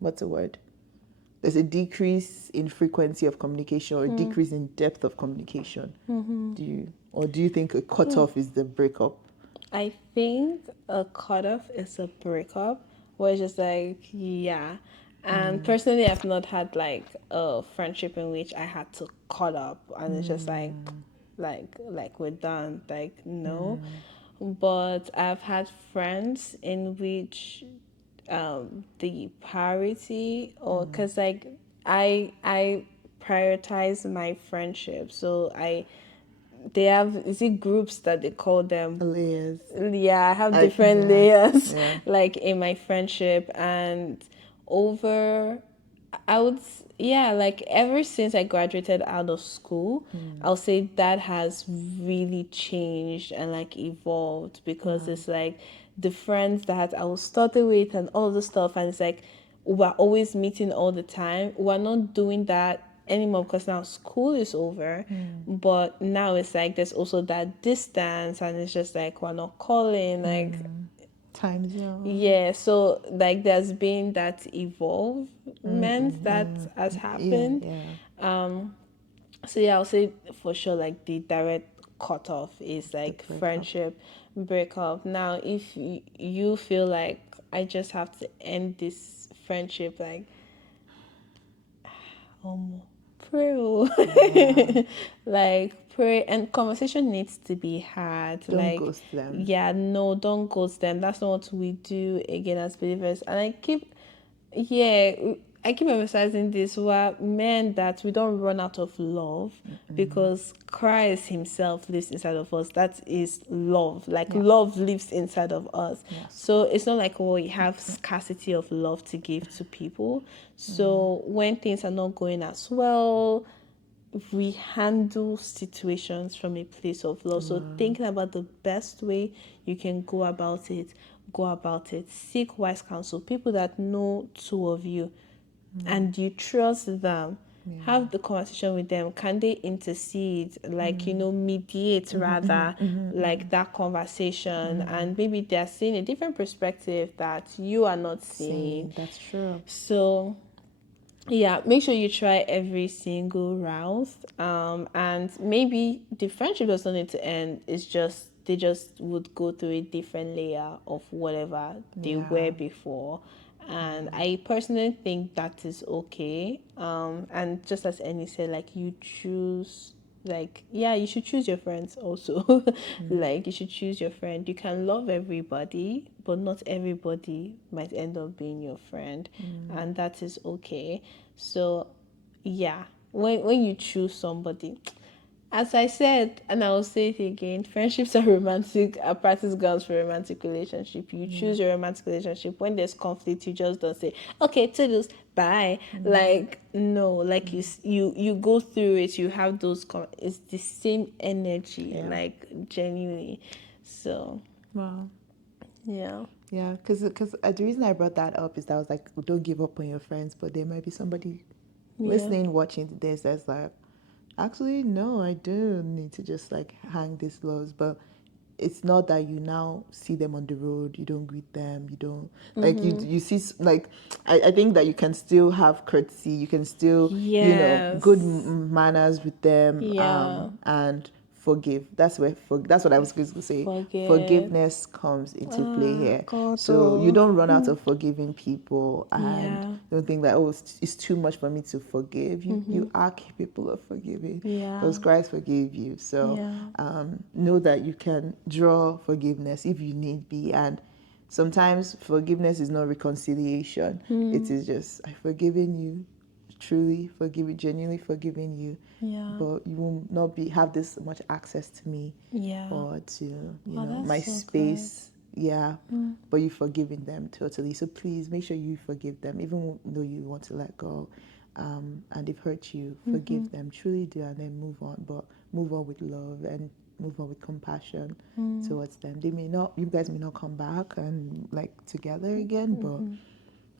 what's the word? There's a decrease in frequency of communication, or a decrease in depth of communication. Do you think a cutoff is the breakup? I think a cutoff is a breakup where it's just like, yeah. And personally, I've not had like a friendship in which I had to cut up, and it's just like we're done. Like, no. But I've had friends in which the priority, or because like I prioritize my friendship, so they have, is it groups that they call them? Layers. Yeah, I have different layers Yeah. like in my friendship. And over, I would, yeah, like ever since I graduated out of school, I'll say that has really changed and like evolved, because it's like the friends that I was started with and all the stuff, and it's like we're always meeting all the time. We're not doing that anymore because now school is over. But now it's like there's also that distance, and it's just like we're not calling, like Time zone. yeah. So like there's been that evolvement that has happened. So yeah, I'll say for sure, like the direct cutoff is like breakup. friendship breakup. Now if you feel like I just have to end this friendship, like pray. Like pray, and conversation needs to be had. Don't like ghost them. yeah, no, don't ghost them. That's not what we do again as believers. And I keep emphasizing this. We're men that we don't run out of love, because Christ himself lives inside of us. That is love. Like love lives inside of us. So it's not like we have scarcity of love to give to people. So when things are not going as well, we handle situations from a place of love. So thinking about the best way you can go about it, go about it. Seek wise counsel, people that know two of you and you trust them. Have the conversation with them. Can they intercede, like mediate rather, like that conversation? And maybe they're seeing a different perspective that you are not seeing. That's true. So yeah, make sure you try every single route. And maybe the friendship does not need to end. It's just they just would go through a different layer of whatever they were before. And I personally think that is okay. And just as Annie said, like you choose like, yeah, you should choose your friends also. Like, you should choose your friend. You can love everybody, but not everybody might end up being your friend, and that is okay. So, yeah, when you choose somebody, as I said, and I will say it again, friendships are romantic, are practice grounds for romantic relationship. You choose your romantic relationship. When there's conflict, you just don't say, okay, toodles, bye. Like, no, like you go through it, you have those, it's the same energy, Yeah. like, genuinely. So, Wow. yeah. Yeah, because the reason I brought that up is that I was like, don't give up on your friends, but there might be somebody Yeah. listening, watching this that's like, actually, no, I do need to just like hang these lows, but it's not that you now see them on the road, you don't greet them, you don't like you see like I think that you can still have courtesy, you can still good Yes. manners with them, Yeah. and forgive. That's what I was going to say. Forgive. Forgiveness comes into play here. God, So you oh. don't run out of forgiving people and Yeah. don't think that, oh, it's too much for me to forgive. You are capable of forgiving Yeah. because Christ forgave you. So Yeah. know that you can draw forgiveness if you need be. And sometimes forgiveness is not reconciliation. It is just, I've forgiven you, truly forgiving, genuinely forgiving you, Yeah. but you will not have this much access to me Yeah. or to Oh, that's my so good. space. Yeah, but you've forgiven them totally. So please make sure you forgive them, even though you want to let go, and they've hurt you. Forgive them, truly do, and then move on. But move on with love and move on with compassion towards them. You guys may not come back and like together again, but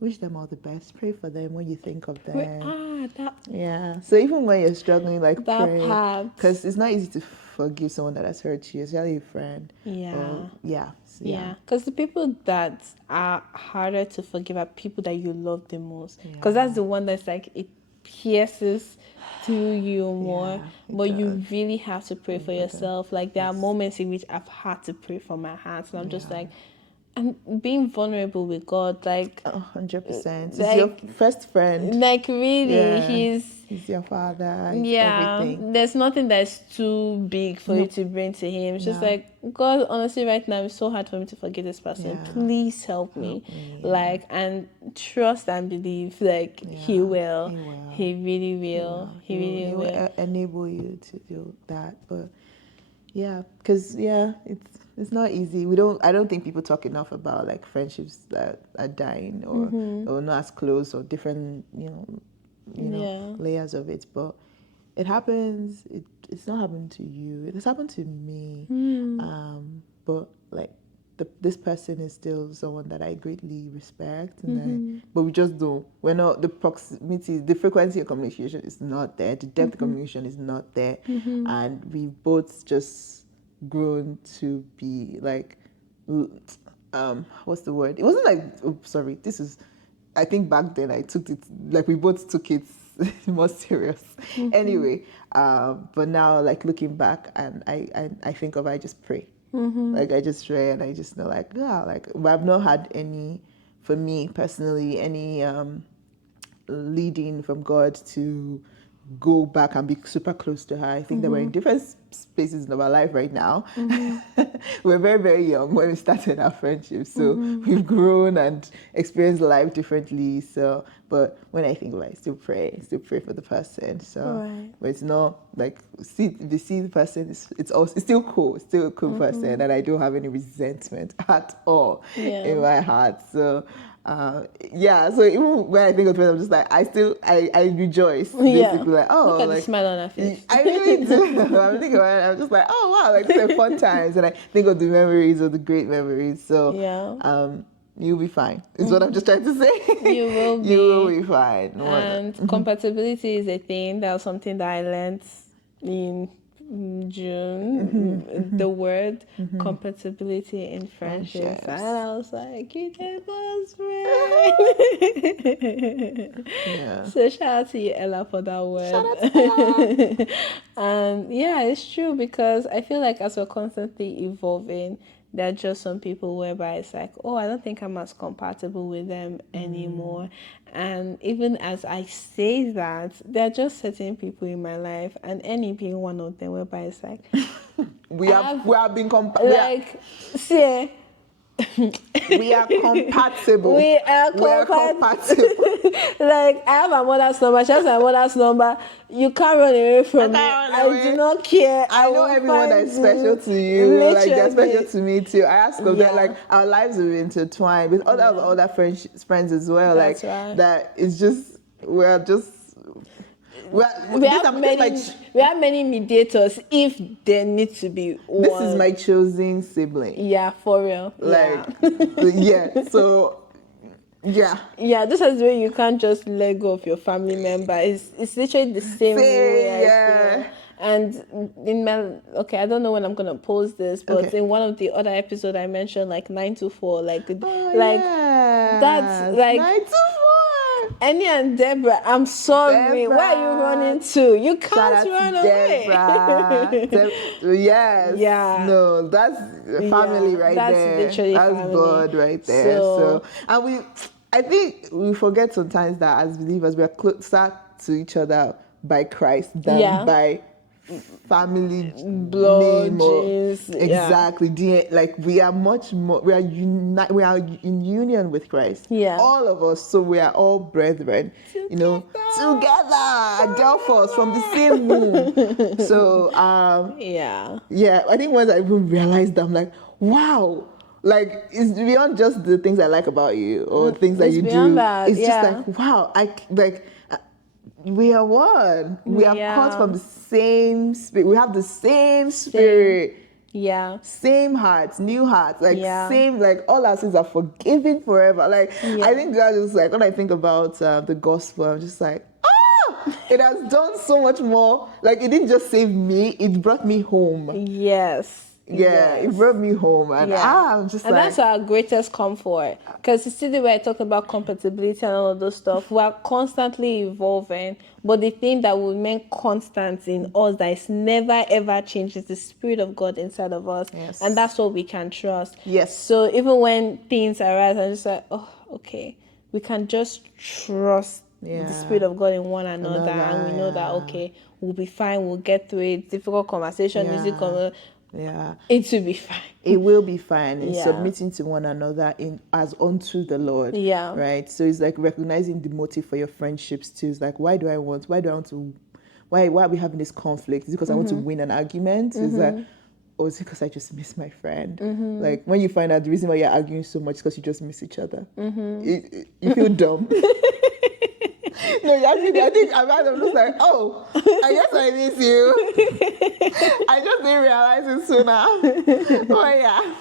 wish them all the best. Pray for them when you think of them. That Yeah. So even when you're struggling, like that pray, part. because it's not easy to forgive someone that has hurt you, especially a friend. Yeah. Yeah. So, Yeah, because the people that are harder to forgive are people that you love the most. Because Yeah. that's the one that's like, it pierces through you more. Yeah, it But does. you really have to pray for For them. yourself. Like, there are Yes. moments in which I've had to pray for my heart. And I'm just Yeah. like, I'm being vulnerable with God. Like, 100%. It's your like, first friend. like really, Yeah. he's He's your father. He's yeah, everything. there's nothing that's too big for you Nope. to bring to him. It's just No. like, God, honestly, right now, it's so hard for me to forgive this person. Yeah. Please help me. Help me. Yeah. Like, and trust and believe, like, he Yeah. will. He will. He really He will. will. He really He will will. enable you to do that. But yeah, because it's not easy. I don't think people talk enough about like friendships that are dying or not as close or different Yeah. layers of it. But it happens. It's not happened to you. It has happened to me. But like this person is still someone that I greatly respect, and but we just don't. We're not the proximity, the frequency of communication is not there. The depth of communication is not there, and we've both just grown to be like, what's the word? It wasn't like, oh, sorry, this is. I think back then I took it like we both took it more serious. Anyway, but now like looking back and I think of I just pray. Like I just pray and I just know like like I've not had any, for me personally, any leading from God to go back and be super close to her. I think that we're in different spaces of our life right now. We're very, very young when we started our friendship. So we've grown and experienced life differently. So, but when I think about it, I still pray for the person. So, Right. but it's not like, if you see the person, it's still cool. It's still a cool person. And I don't have any resentment at all in my heart. So, so even when I think of it, I'm just like, I rejoice basically, like, oh, Look at the like smile on her face. I really do. I'm thinking about it, I'm just like, oh wow, like these are fun times, and I think of the memories, of the great memories. So you'll be fine is what I'm just trying to say. You will be. You will be fine. And compatibility is a thing. That was something that I learned in June. The word compatibility in friendships. And I was like, you can best friend. Yeah. So shout out to you, Ella, for that word. Shout out to Ella. And yeah, it's true because I feel like as we're constantly evolving, there are just some people whereby it's like, oh, I don't think I'm as compatible with them anymore. And even as I say that, there are just certain people in my life, and any being one of them, whereby it's like, we have been like, see, we are compatible. we are compatible. Like, I have my mother's number, she has my mother's number. You can't run away from me. I do not care. I know will everyone that find is special to you. Like, they're literally. special to me too. I ask of Yeah. that, like, our lives are intertwined with other friends as well. That's like, right. that it's just, we have many mediators if there needs to be one. This is my chosen sibling. Yeah, for real. Like, yeah. So, yeah. Yeah, this is where you can't just let go of your family member. It's literally the same way. Yeah. And in my I don't know when I'm gonna post this, but Okay. in one of the other episodes I mentioned like 9 to 4, that's like 9 to 4. Annie and Deborah, I'm sorry. Deborah. Where are you running to? You can't run away. Yes. Yeah. No, that's family right that's there. Literally that's family. blood right there. So, and I think we forget sometimes that as believers we are closer to each other by Christ than by family blood, name exactly. Like, we are much more, we are in union with Christ, all of us. So we are all brethren together, Adelphos, from the same womb. So I think once I even realized that, I'm like, wow, like, it's beyond just the things I like about you or things that you do. It's just like, wow, we are one. We are cut from the same spirit. We have the same spirit. Yeah. Same hearts, new hearts. Like, same, like, all our sins are forgiven forever. Like, I think God is like, when I think about the gospel, I'm just like, it has done so much more. Like, it didn't just save me, it brought me home. Yes. Yeah, it brought me home, and I'm just and that's our greatest comfort. Because you see the way I talk about compatibility and all of those stuff, we are constantly evolving, but the thing that will remain constant in us, that is never ever changed, is the Spirit of God inside of us, and that's what we can trust. Yes. So even when things arise, I'm just like, oh, okay, we can just trust the Spirit of God in one another, and we know that we'll be fine, we'll get through it. Difficult conversation, music. It will be fine. It will be fine. And submitting to one another as unto the Lord. Yeah. Right. So it's like recognizing the motive for your friendships too. It's like, why are we having this conflict? Is it because I want to win an argument? Is that, or is it because I just miss my friend? Like, when you find out the reason why you're arguing so much is because you just miss each other. You feel dumb. No, actually, I think I'm just like, oh, I guess I miss you. I just didn't realize it sooner. Oh, yeah.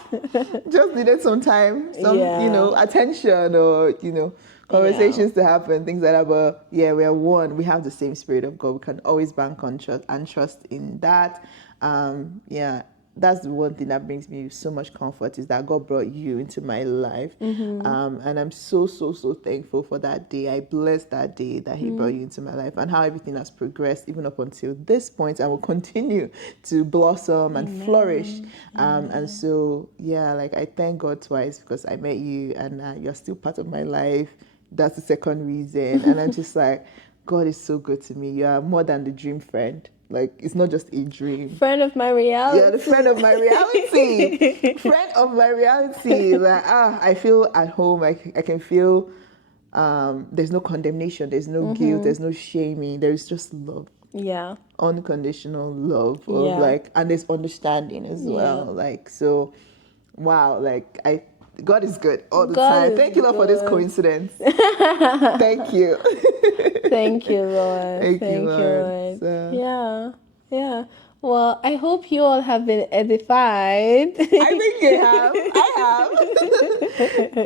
Just needed some time, attention, or, conversations to happen, things like that. But we are one. We have the same Spirit of God. We can always bank on trust in that. That's the one thing that brings me so much comfort, is that God brought you into my life. And I'm so, so, so thankful for that day. I bless that day that He brought you into my life, and how everything has progressed even up until this point, and will continue to blossom and flourish. And so, I thank God twice, because I met you and you're still part of my life. That's the second reason. And I'm just like, God is so good to me. You are more than the dream friend. Like, it's not just a dream. Friend of my reality. Yeah, the friend of my reality. Friend of my reality. Like, I feel at home. I can feel there's no condemnation. There's no guilt. There's no shaming. There's just love. Yeah. Unconditional love. And there's understanding as well. Like, so, wow. Like, God is good all the time. Thank you, Lord, for this coincidence. Thank you. Thank you, Lord. Thank you, Lord. So. Yeah. Well, I hope you all have been edified. I think you have. I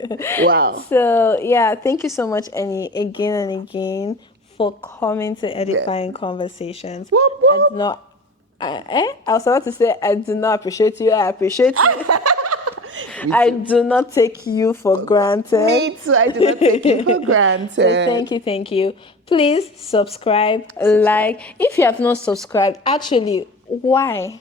have. Wow. So, thank you so much, Annie, again and again, for coming to Edifying Conversations. Whoop, whoop. I was about to say, I do not appreciate you. I appreciate you. I do not take you for granted. Me too. I do not take you for granted. So thank you. Please subscribe, like. If you have not subscribed, actually, why?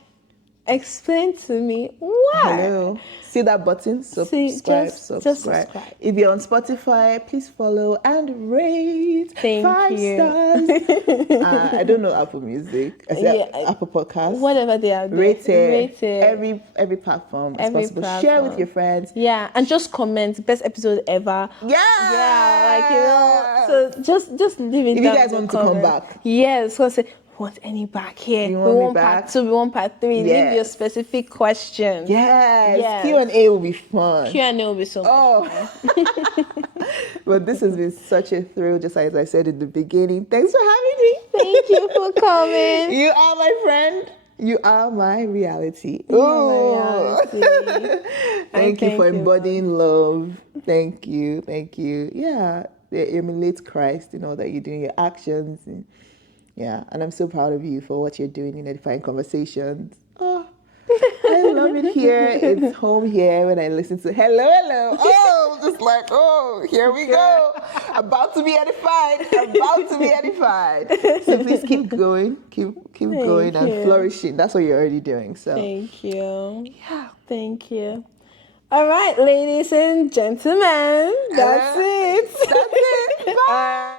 Explain to me why. Hello. See that button? Just Subscribe. subscribe. If you're on Spotify, please follow and rate. Thank 5 you. stars. I don't know Apple Music. I said Apple Podcasts. Whatever they are, Rate it. it. Every platform as Every possible. platform. Share with your friends. Yeah, and just comment best episode ever. Yeah. So just leave it. If you guys want to come back, yes, so say want any back here. You We want me want back? part 2, we want part 3. Yes. Leave your specific questions. yes. Q&A will be fun. Q&A will be so much fun. But this has been such a thrill, just as I said in the beginning. Thanks for having me. Thank you for coming. You are my friend. You are my reality. You are my reality. Thank you for embodying love. Thank you. Yeah, they emulate Christ in all that you do in your actions. And I'm so proud of you for what you're doing in Edifying Conversations. Oh, I love it here. It's home here when I listen to hello. Oh, just like, here we go. About to be edified. So please keep going. Keep going and flourishing. That's what you're already doing. So thank you. Yeah. Thank you. All right, ladies and gentlemen. That's it. Bye.